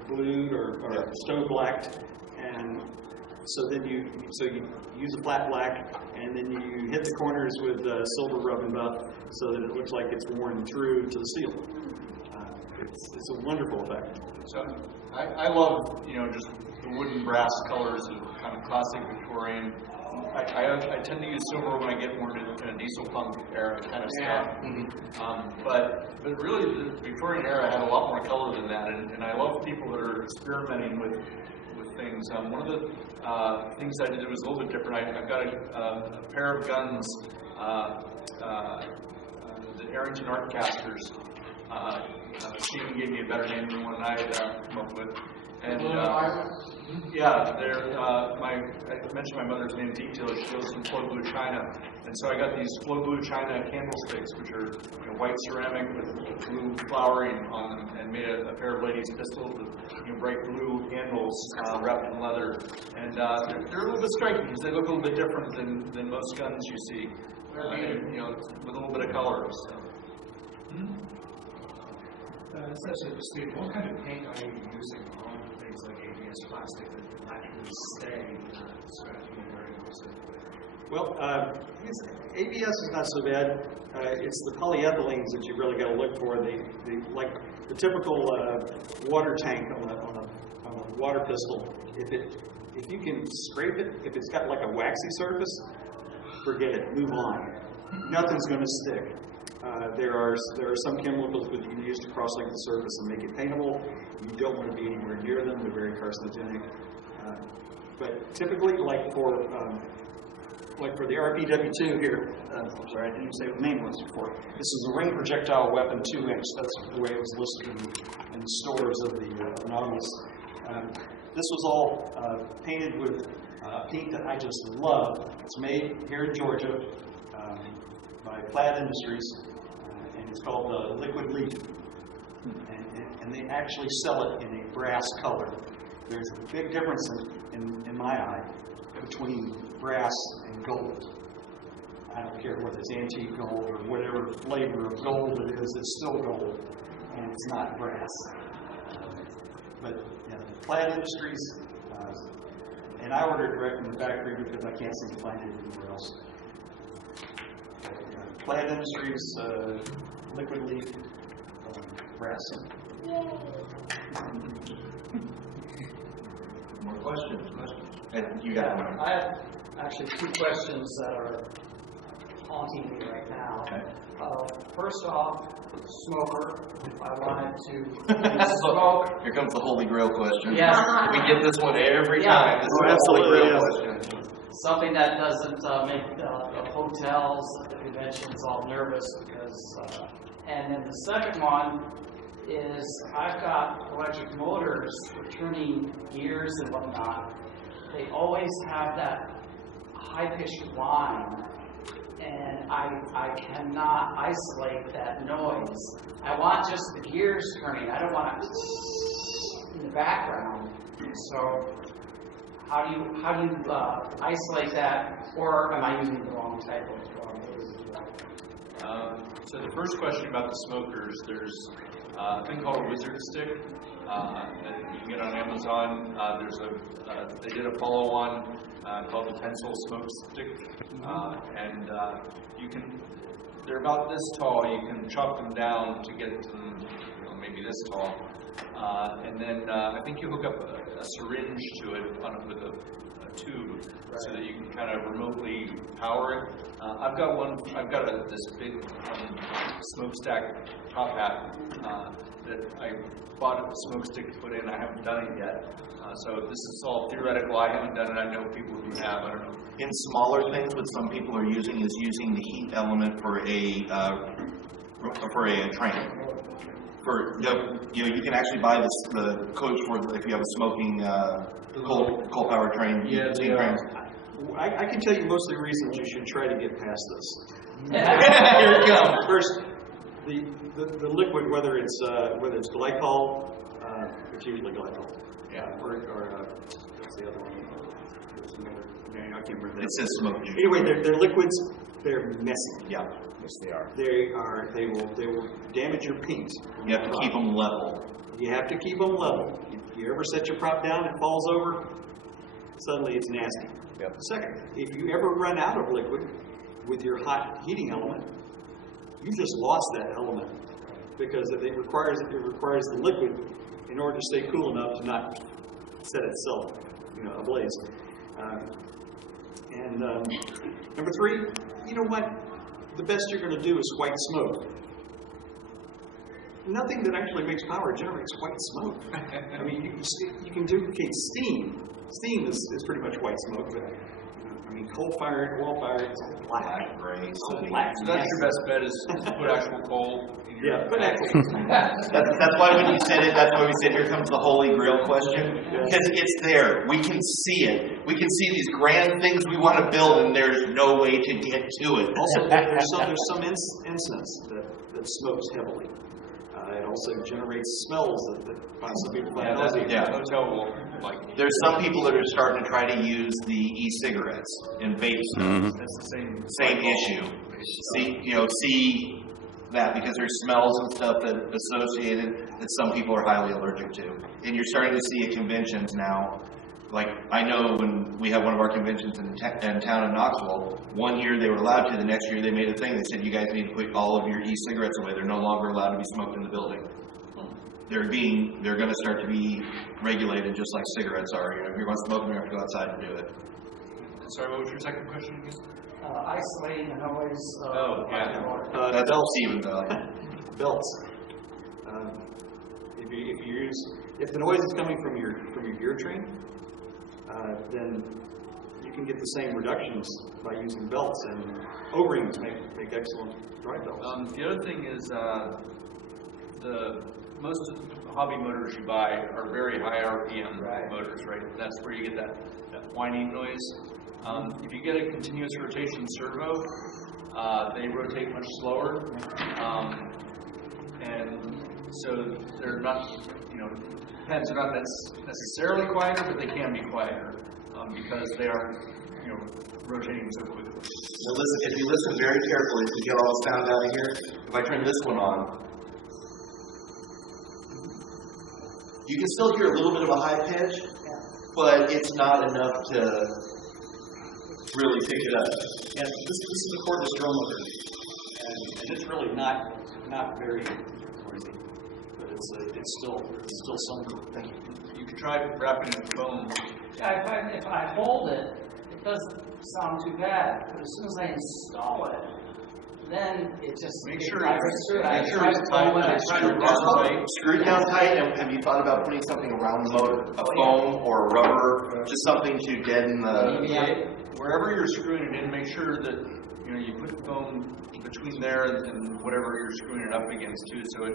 blued or stone blacked, and so then you use a flat black, and then you hit the corners with silver rub and buff so that it looks like it's worn through to the steel. It's a wonderful effect. So I love, just the wooden brass colors of kind of classic Victorian. I tend to use silver when I get more into kind of diesel punk era kind of stuff. But really, the Victorian era had a lot more color than that, and I love people that are experimenting with things. One of the things I did was a little bit different. I've got a pair of guns, the Arrington Artcasters. Stephen gave me a better name than one I had come up with. And yeah, I mentioned my mother's an antique dealer. She deals in flow blue china, and so I got these flow blue china candlesticks, which are white ceramic with blue flowering on them, and made a pair of ladies' pistols with bright blue handles wrapped in leather. And they're a little bit striking because they look a little bit different than most guns you see, with a little bit of color. So. Essentially, Steve, what kind of paint are you using on things like ABS plastic that actually stay scratching and wearing also? Well, ABS is not so bad. It's the polyethylenes that you really got to look for. The typical water tank on a water pistol. If you can scrape it, if it's got like a waxy surface, forget it. Move on. Nothing's going to stick. There are some chemicals that you can use to cross-link the surface and make it paintable. You don't want to be anywhere near them. They're very carcinogenic. But typically, like for the RPW2 here, I'm sorry, I didn't even say what the name was before. This is a ring projectile weapon, 2-inch. That's the way it was listed in the stores of the Nautilus. This was all painted with paint that I just love. It's made here in Georgia by Plaid Industries, and it's called Liquid Leaf. And they actually sell it in a brass color. There's a big difference in my eye between brass and gold. I don't care whether it's antique gold or whatever flavor of gold it is, it's still gold, and it's not brass. But Plaid Industries, and I ordered direct from the factory because I can't seem to find it anywhere else. Plaid Industries, Liquid Leaf, brass. More questions? And you got one. I have actually two questions that are haunting me right now. Okay. First off, smoker. I wanted to smoke. Here comes the holy grail question. Yeah. We get this one every Yeah. time. This is the holy absolutely, grail yes. question. Something that doesn't make the hotels, the conventions all nervous because. And then the second one is I've got electric motors for turning gears and whatnot. They always have that high-pitched whine, and I cannot isolate that noise. I want just the gears turning. I don't want it in the background. So how do you isolate that, or am I using the wrong type of drum? So the first question about the smokers, there's a thing called a wizard stick that you can get on Amazon. They did a follow-on called the pencil smoke stick, and they're about this tall. You can chop them down to get them, maybe this tall, and then I think you hook up a syringe to it with a tube, so that you can kind of remotely power it. I've got this big smokestack top hat that I bought a smoke stick to put in. I haven't done it yet. So this is all theoretical. I haven't done it. I know people who have. I don't know. In smaller things, what some people are using is using the heat element for a train. You can actually buy the coach for if you have a smoking coal power train. I can tell you most of the reasons you should try to get past this. Here it comes. First, the liquid, whether it's glycol, it's usually glycol. Yeah. Or what's the other one? There's another. I can't remember. It says smoke. Anyway, they're liquids. They're messy. Yeah. Yes, they are. They will damage your paint. You have to keep them level. You have to keep them level. If you ever set your prop down, it falls over. Suddenly, it's nasty. Yep. Second, if you ever run out of liquid with your hot heating element, you just lost that element because it requires the liquid in order to stay cool enough to not set itself, ablaze. Number 3, you know what? The best you're going to do is white smoke. Nothing that actually makes power generates white smoke. I mean, you can duplicate steam. Steam is pretty much white smoke, but coal-fired, oil-fired, it's all black. Gray. So that's your best bet is to put actual coal in your... Yeah, but actually, That's why when you said it, that's why we said, here comes the holy grail question. Because it's there. We can see it. We can see these grand things we want to build, and there's no way to get to it. also, there's some incense that smokes heavily. It also generates smells that some people find nauseating. Yeah. Hotel will like... There's some people that are starting to try to use the e-cigarettes and vape stuff. That's the Same issue. See that because there's smells and stuff that associated that some people are highly allergic to. And you're starting to see at conventions now. Like, I know when we have one of our conventions in town in Knoxville, one year they were allowed to, the next year they made a thing. They said, you guys need to put all of your e-cigarettes away. They're no longer allowed to be smoked in the building. They're going to start to be regulated just like cigarettes are. If you're going to smoke them, you have to go outside and do it. Sorry, what was your second question again? Isolating the noise. That's all Steven though. Belts. If the noise is coming from your gear train, then you can get the same reductions by using belts, and O-rings make excellent drive belts. The other thing is most hobby motors you buy are very high RPM motors, right? That's where you get that whining noise. If you get a continuous rotation servo, they rotate much slower, and so they're not, heads are not necessarily quieter, but they can be quieter because they aren't, rotating so quickly. Now listen, if you listen very carefully, if you get all the sound out of here, if I turn this one on, you can still hear a little bit of a high pitch, but it's not enough to really pick it up. And this is a cordless drill motor, and it's really not very noisy, but it's still something. You can try wrapping it in foam. Yeah, if I hold it, it doesn't sound too bad. But as soon as I install it, then it just Make sure vibrates through it. make sure it's tight. Screwed down tight, and have you thought about putting something around the motor? A foam or a rubber, just something to deaden the... Wherever you're screwing it in, make sure that you put foam between there and whatever you're screwing it up against too, so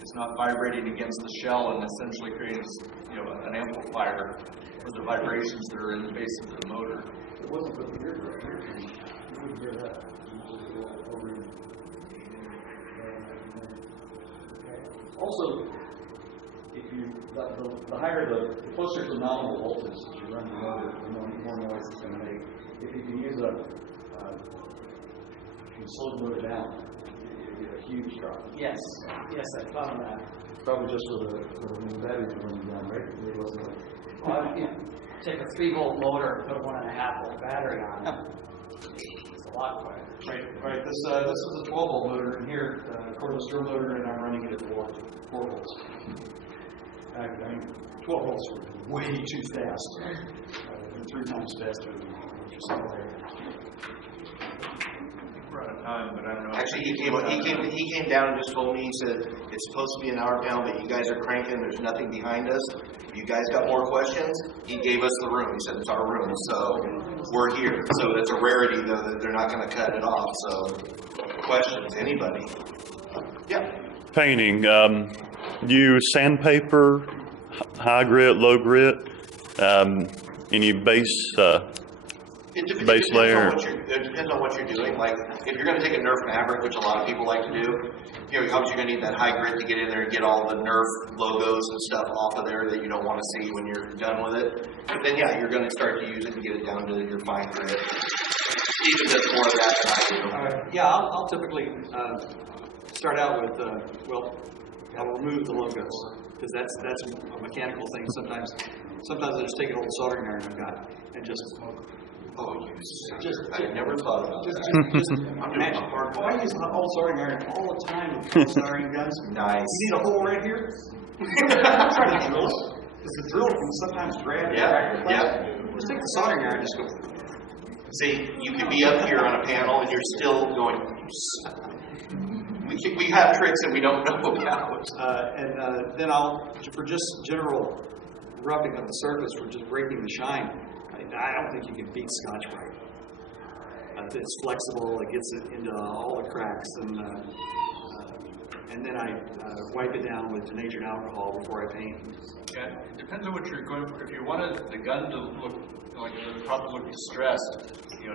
it's not vibrating against the shell and essentially creating an amplifier for the vibrations that are in the base of the motor. It wasn't put the gear right. You wouldn't hear that. Also, if the higher the closer to nominal voltage that you run the motor, the more noise it's going to make. If you can use if you slow the motor down, you get a huge drop. Yes, I thought of that. Probably just for the batteries running down, right? It wasn't like... Well, take a 3-volt motor and put a 1.5-volt battery on it. It's a lot quieter. Right. This is a 12-volt motor in here, cordless drill motor, and I'm running it at 4 volts. 12 volts are way too fast. 3 times faster than what you saw there. We're out of time, but I don't know. Actually, he came down and just told me, he said, it's supposed to be an hour down, but you guys are cranking, there's nothing behind us. If you guys got more questions, he gave us the room. He said, it's our room, so we're here. So it's a rarity, though, that they're not going to cut it off. So questions, anybody? Yeah. Painting, you sandpaper, high grit, low grit, any base layer? It depends on what you're doing. Like, if you're going to take a Nerf fabric, which a lot of people like to do, obviously you're going to need that high grit to get in there and get all the Nerf logos and stuff off of there that you don't want to see when you're done with it. But then, yeah, you're going to start to use it and get it down to your fine grit. Stephen does more of that than I do. Yeah, I'll typically start out with, I'll remove the logos, because that's a mechanical thing. Sometimes I just take an old soldering iron I've got and just I never thought about that. Just match part. I use an old soldering iron all the time with soldering guns. Nice. You need a hole right here. I'm trying to drill it. Because the drill can sometimes grab Yeah, yeah. Just take the soldering iron and just go. See, you could be up here on a panel and you're still going. We have tricks that we don't know about. And then for just general roughing of the surface, for just breaking the shine, I don't think you can beat Scotch-Brite. It's flexible, it gets it into all the cracks, and then I wipe it down with denatured alcohol before I paint. Yeah, it depends on what you're going for. If you wanted the gun to look like the top to look distressed,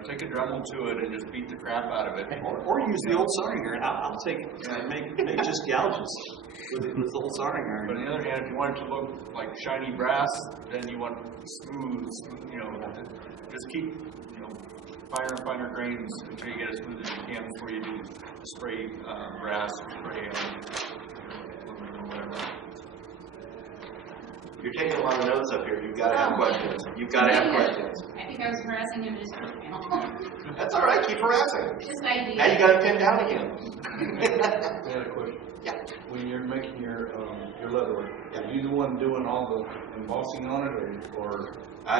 take a Dremel to it and just beat the crap out of it. Or use the old soldering iron. I'll take make just gouges with the old soldering iron. But on the other hand, if you want it to look like shiny brass, then you want smooth, just keep, finer and finer grains until you get as smooth as you can before you do spray brass or spray aluminum or whatever. You're taking a lot of notes up here. You've got to have questions. You've got to have questions. I think I was harassing him just for panel. That's all right. Keep harassing. Just idea. Now you got to pin down again. I had a question. Yeah. When you're making your leatherwork, are you the one doing all the embossing on it, or?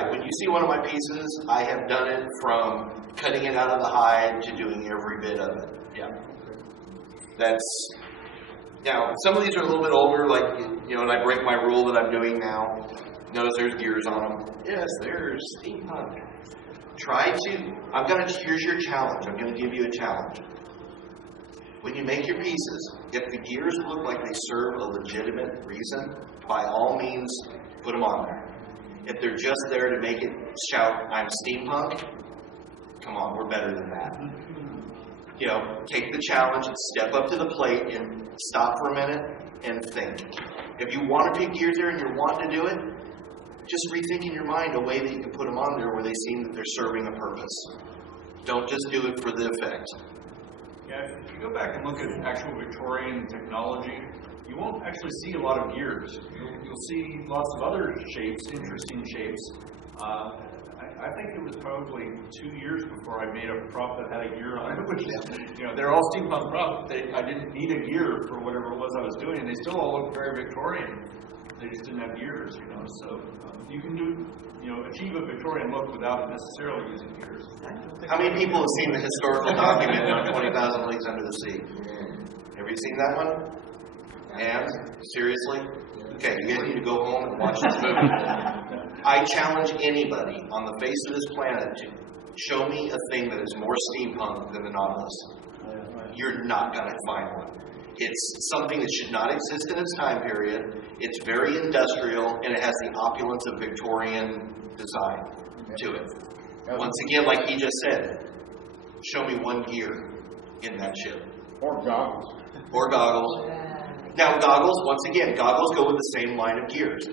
When you see one of my pieces, I have done it from cutting it out of the hide to doing every bit of it. Yeah. That's, some of these are a little bit older, like, and I break my rule that I'm doing now. Notice there's gears on them. Yes, there's steampunk. Here's your challenge. I'm going to give you a challenge. When you make your pieces, if the gears look like they serve a legitimate reason, by all means, put them on there. If they're just there to make it shout, I'm steampunk, come on, we're better than that. Take the challenge and step up to the plate and stop for a minute and think. If you want to put gears there and you're wanting to do it, just rethink in your mind a way that you can put them on there where they seem that they're serving a purpose. Don't just do it for the effect. Yeah, if you go back and look at actual Victorian technology, you won't actually see a lot of gears. You'll see lots of other shapes, interesting shapes. I think it was probably 2 years before I made a prop that had a gear on it, which is, they're all steampunk props. I didn't need a gear for whatever it was I was doing. They still all look very Victorian. They just didn't have gears, So you can achieve a Victorian look without necessarily using gears. How many people have seen the historical document on 20,000 Leagues Under the Sea? Have you seen that one? And? Seriously? Okay, you guys need to go home and watch this movie. I challenge anybody on the face of this planet to show me a thing that is more steampunk than the Nautilus. You're not going to find one. It's something that should not exist in its time period. It's very industrial, and it has the opulence of Victorian design to it. Once again, like he just said, show me one gear in that ship. Or goggles. Or goggles. Now goggles, once again, goggles go with the same line of gears.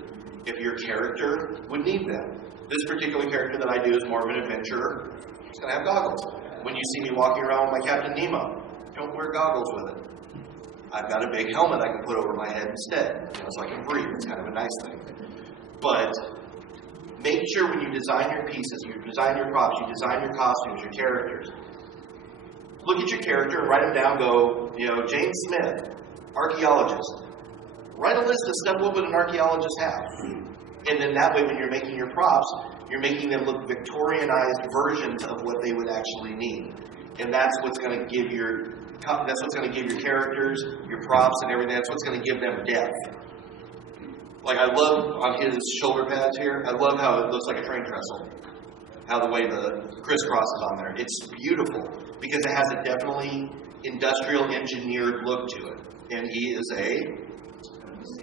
If your character would need them. This particular character that I do is more of an adventurer. He's going to have goggles. When you see me walking around with my Captain Nemo, don't wear goggles with it. I've got a big helmet I can put over my head instead, so I can breathe. It's kind of a nice thing. But make sure when you design your pieces, you design your props, you design your costumes, your characters, look at your character and write them down. Go, James Smith, archaeologist. Write a list of stuff. What would an archaeologist have? And then that way, when you're making your props, you're making them look Victorianized versions of what they would actually need. And that's what's going to give your characters, your props, and everything. That's what's going to give them depth. Like I love on his shoulder pads here. I love how it looks like a train trestle. How the way the crisscross is on there. It's beautiful because it has a definitely industrial engineered look to it. And he is a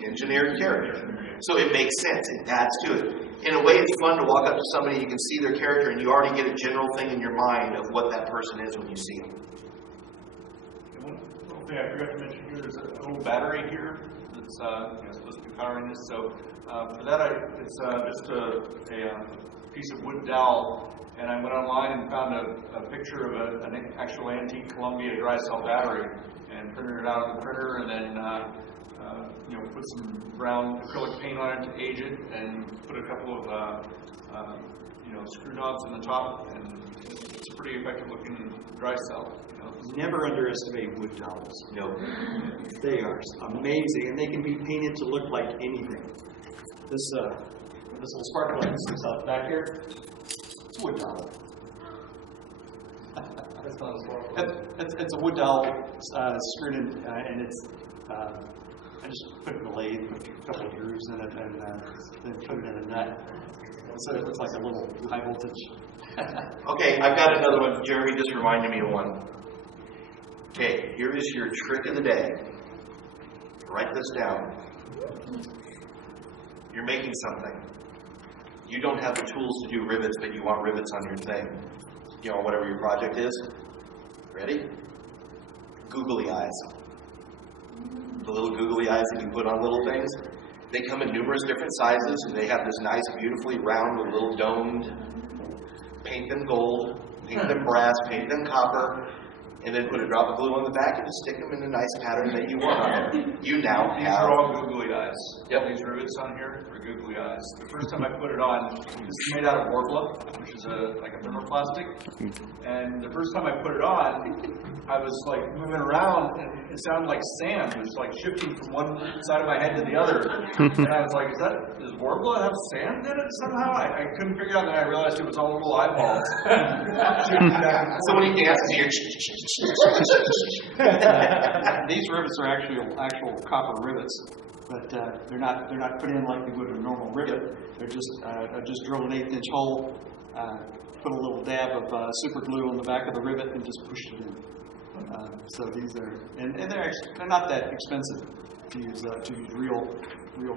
engineered character. So it makes sense. It adds to it. In a way, it's fun to walk up to somebody, you can see their character, and you already get a general thing in your mind of what that person is when you see them. One thing I forgot to mention here, there's a little battery here that's supposed to be powering this. So for that, it's just a piece of wood dowel, and I went online and found a picture of an actual antique Columbia dry cell battery, and printed it out on the printer, and then put some brown acrylic paint on it to age it, and put a couple of screw knobs in the top, and a pretty effective looking dry cell. You know. Never underestimate wood dowels. No. They are amazing, and they can be painted to look like anything. This little spark plug that's out back here, it's a wood dowel. That's not a spark plug. It's a wood dowel screwed in, and it's. I just put it in the lathe, put a couple of grooves in it, and then put it in a nut. So it looks like a little high voltage. Okay, I've got another one. Jeremy just reminded me of one. Okay, here is your trick of the day. Write this down. You're making something. You don't have the tools to do rivets, but you want rivets on your thing. You know, whatever your project is. Ready? Googly eyes. The little googly eyes that you put on little things. They come in numerous different sizes, and they have this nice, beautifully round, little domed. Paint them gold, paint them brass, paint them copper, and then put a drop of glue on the back and just stick them in a nice pattern that you want on it. You now These have... are all googly eyes. Yep. These rivets on here are googly eyes. The first time I put it on, this is made out of Warbler, which is like a thermoplastic. And the first time I put it on, I was like moving around, and it sounded like sand. It was like shifting from one side of my head to the other. And I was like, does Warbler have sand in it somehow? I couldn't figure it out, and then I realized it was all little eyeballs. So when he dances, you're... These rivets are actual copper rivets, but they're not put in like you would a normal rivet. They're just drill an 1/8-inch hole, put a little dab of super glue on the back of the rivet, and just push it in. So these are, and they're not that expensive to use real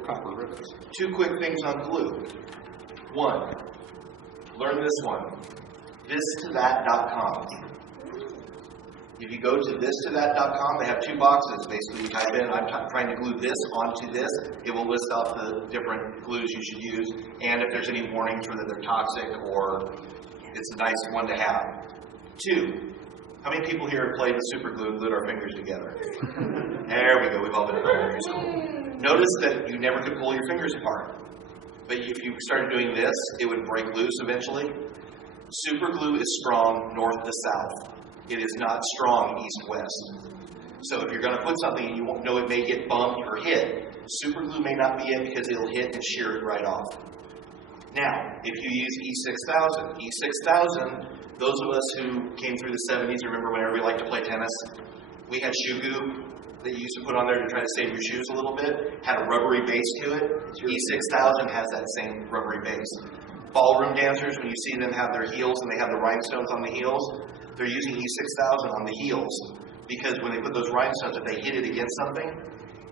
copper rivets. Two quick things on glue. One, learn this one. ThisToThat.com. If you go to ThisToThat.com, they have two boxes. Basically, you type in, I'm trying to glue this onto this. It will list out the different glues you should use, and if there's any warnings for that they're toxic or it's a nice one to have. Two, how many people here have played with super glue and glued our fingers together? There we go. We've all been in elementary school. Notice that you never could pull your fingers apart. But if you started doing this, it would break loose eventually. Super glue is strong north to south. It is not strong east-west. So if you're going to put something and you won't know it may get bumped or hit, super glue may not be it because it'll hit and shear it right off. Now, if you use E6000, those of us who came through the 70s, remember whenever we liked to play tennis, we had shoe goo that you used to put on there to try to save your shoes a little bit, had a rubbery base to it. E6000 has that same rubbery base. Ballroom dancers, when you see them have their heels and they have the rhinestones on the heels, they're using E6000 on the heels because when they put those rhinestones, if they hit it against something,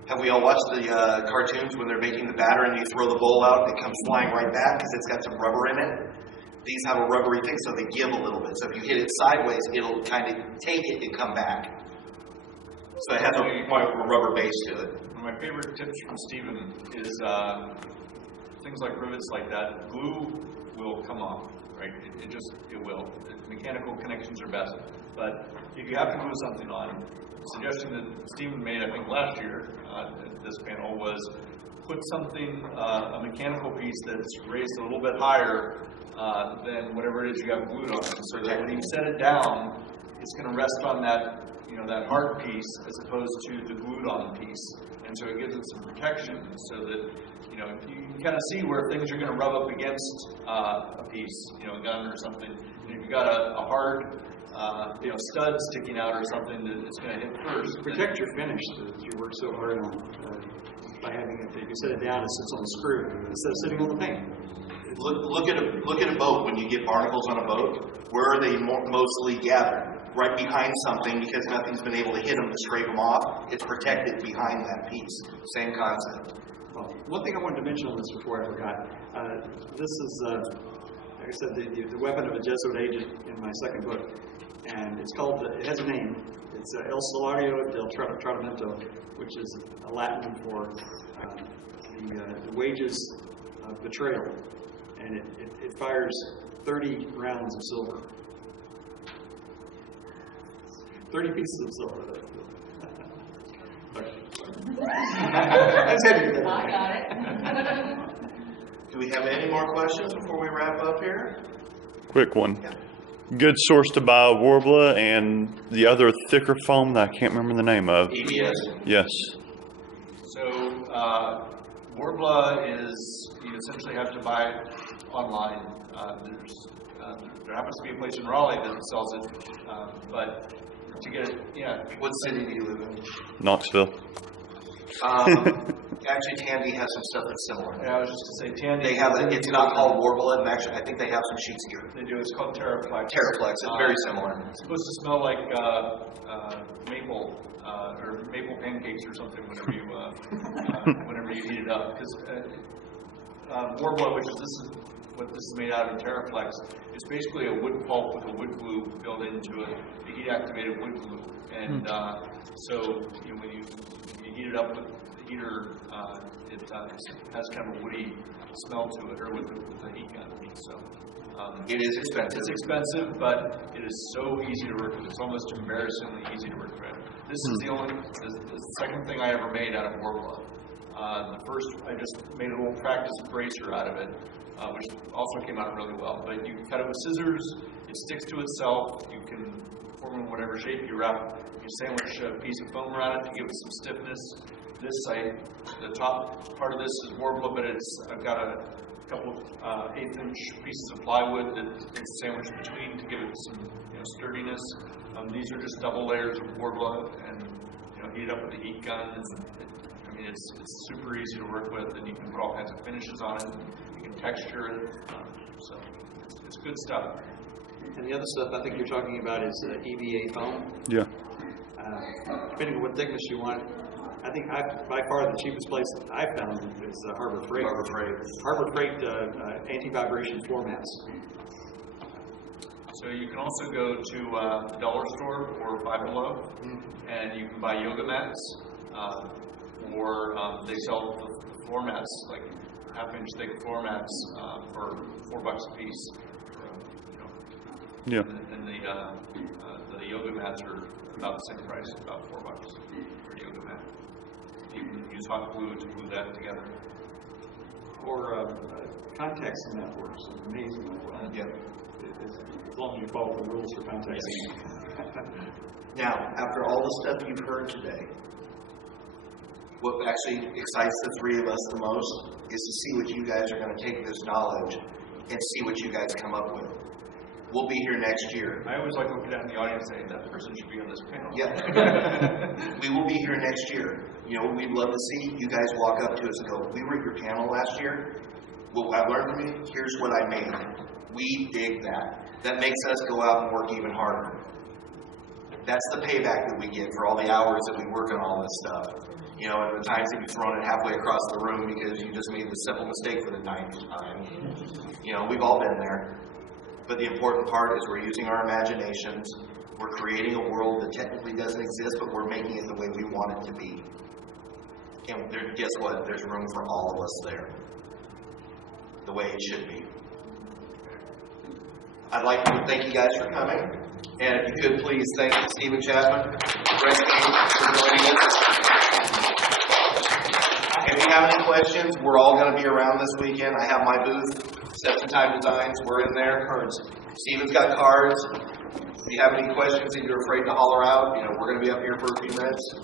have we all watched the cartoons when they're making the batter and you throw the bowl out and it comes flying right back because it's got some rubber in it? These have a rubbery thing, so they give a little bit. So if you hit it sideways, it'll kind of take it and come back. So it has a rubber base to it. One of my favorite tips from Stephen is things like rivets like that. Glue will come off, right? It will. Mechanical connections are best. But if you have to glue something on, the suggestion that Stephen made, I think, last year at this panel was put something, a mechanical piece that's raised a little bit higher than whatever it is you have glued on, so that when you set it down, it's going to rest on that, that hard piece as opposed to the glued on piece. And so it gives it some protection so that, you can kind of see where things are going to rub up against a piece, a gun or something. And if you've got a hard, stud sticking out or something that it's going to hit first. Protect your finish that you work so hard on by having it. If you set it down, it sits on the screw instead of sitting on the paint. Look at a boat. When you get barnacles on a boat, where are they mostly gathered? Right behind something because nothing's been able to hit them to scrape them off. It's protected behind that piece. Same concept. Well, one thing I wanted to mention on this before I forgot. This is, like I said, the weapon of a Jesuit agent in my second book, and it's called. It has a name. It's El Salario del Tradimento, which is a Latin for the wages of betrayal, and it fires 30 rounds of silver. 30 pieces of silver. I got it. Do we have any more questions before we wrap up here? Quick one. Yeah. good source to buy warbler and the other thicker foam that I can't remember the name of. EBS. Yes. So, Warbla is, you essentially have to buy it online. There happens to be a place in Raleigh that sells it, but to get it, yeah. What city do you live in? Knoxville. Actually, Tandy has some stuff that's similar. Yeah, I was just going to say, Tandy. They have it, it's not called Warbler, and actually, I think they have some sheets here. They do, it's called Terraplex. Terraplex, it's very similar. It's supposed to smell like maple, or maple pancakes or something whenever you heat it up. Because Warbler, which is what this is made out of, Terraplex, it's basically a wood pulp with a wood glue built into it, the heat-activated wood glue. And so when you heat it up with the heater, it has kind of a woody smell to it, or with the heat gun. So it is expensive. It's expensive, but it is so easy to work with. It's almost embarrassingly easy to work with. This is the second thing I ever made out of Warbla. The first, I just made a little practice bracer out of it, which also came out really well. But you cut it with scissors, it sticks to itself, you can form it in whatever shape you wrap. You sandwich a piece of foam around it to give it some stiffness. The top part of this is Warbla, but I've got a couple of 1/8-inch pieces of plywood that it's sandwiched between to give it some sturdiness. These are just double layers of Warbla, and heat it up with a heat gun. It's super easy to work with, and you can put all kinds of finishes on it. You can texture it, so it's good stuff. And the other stuff I think you're talking about is EVA foam. Yeah. Depending on what thickness you want. I think by far the cheapest place I've found is Harbor Freight. Harbor Freight anti-vibration floor mats. So you can also go to the dollar store or Five Below, and you can buy yoga mats, or they sell the floor mats, like half-inch thick floor mats for $4 a piece. Yeah. And the yoga mats are about the same price, about $4 for a yoga mat. You can use hot glue to glue that together. Or contact cement works amazingly well. Yeah. As long as you follow the rules for contact cement. Now, after all the stuff you've heard today, what actually excites the three of us the most is to see what you guys are going to take this knowledge and see what you guys come up with. We'll be here next year. I always like looking at the audience saying that person should be on this panel. Yeah. We will be here next year. We'd love to see you guys walk up to us and go, we were at your panel last year. What I learned from you, here's what I made. We dig that. That makes us go out and work even harder. That's the payback that we get for all the hours that we work on all this stuff. And the times that you've thrown it halfway across the room because you just made the simple mistake for the 9th time. We've all been there. But the important part is we're using our imaginations. We're creating a world that technically doesn't exist, but we're making it the way we want it to be. And guess what? There's room for all of us there. The way it should be. I'd like to thank you guys for coming. And if you could please thank Stephen Chapman, Brent for joining us. If you have any questions, we're all going to be around this weekend. I have my booth, Steps in Time Designs. We're in there. Stephen's got cards. If you have any questions that you're afraid to holler out, we're going to be up here for a few minutes.